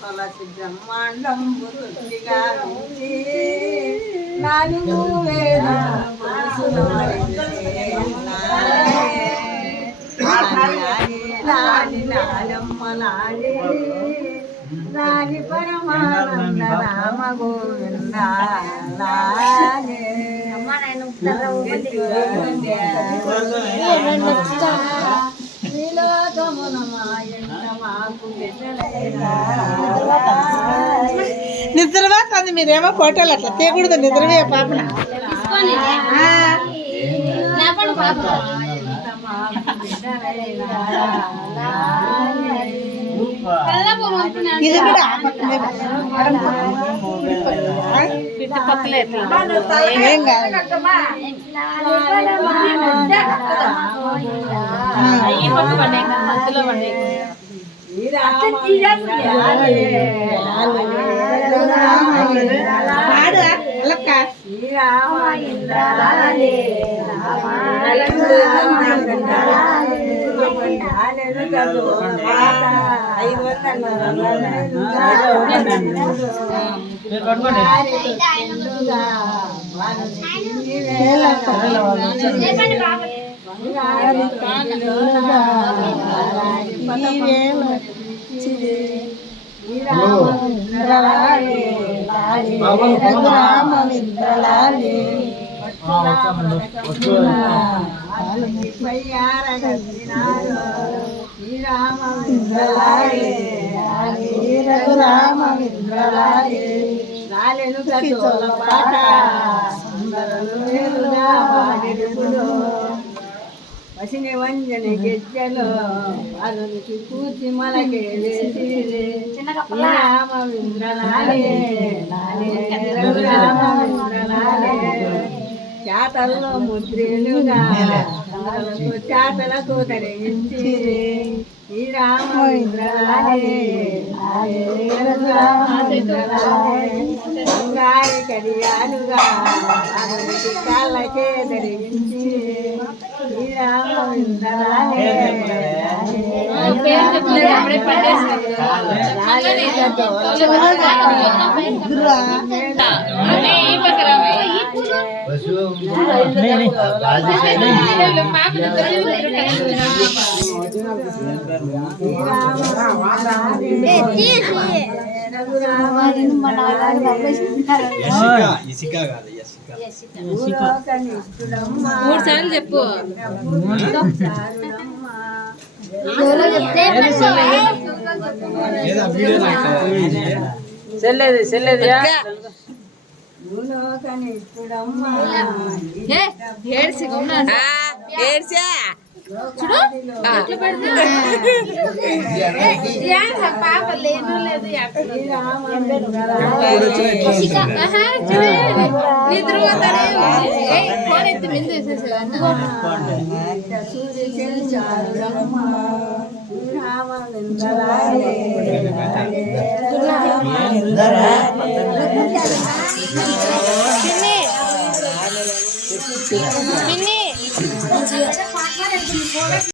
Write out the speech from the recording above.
తులసి బ్రహ్మాండం వృత్తిగా నుంచి నాలుగు వేల మనసులో లాలి లాలమ్మ లాలి లాలి పరమానంద రామ గోవింద లాలి నిద్రవా తంది మీరేమో ఫోటోలు అట్లా తీయకూడదు నిద్రవే పాపన ఇది కూడా ఏం కాదు వసిని వంజని గిజ్జలో అరునికి కూర్చి మలకే రామ వింద్రలాలే రామ వింద్రలాలే చేతల్లో ముద్రేలుగా చేతలకు తరించి ఈ రామ వింద్రలాలే బంగారు కడియాలుగా అరునికి కాళ్ళకే ధరించి ఈ రామ వింద్రలాలే మూడు సార్లు చెప్పు ఏడ్చా పాప లేదు లేదు నిద్ర ఫోన్ ఎత్తి మింది పిన్ని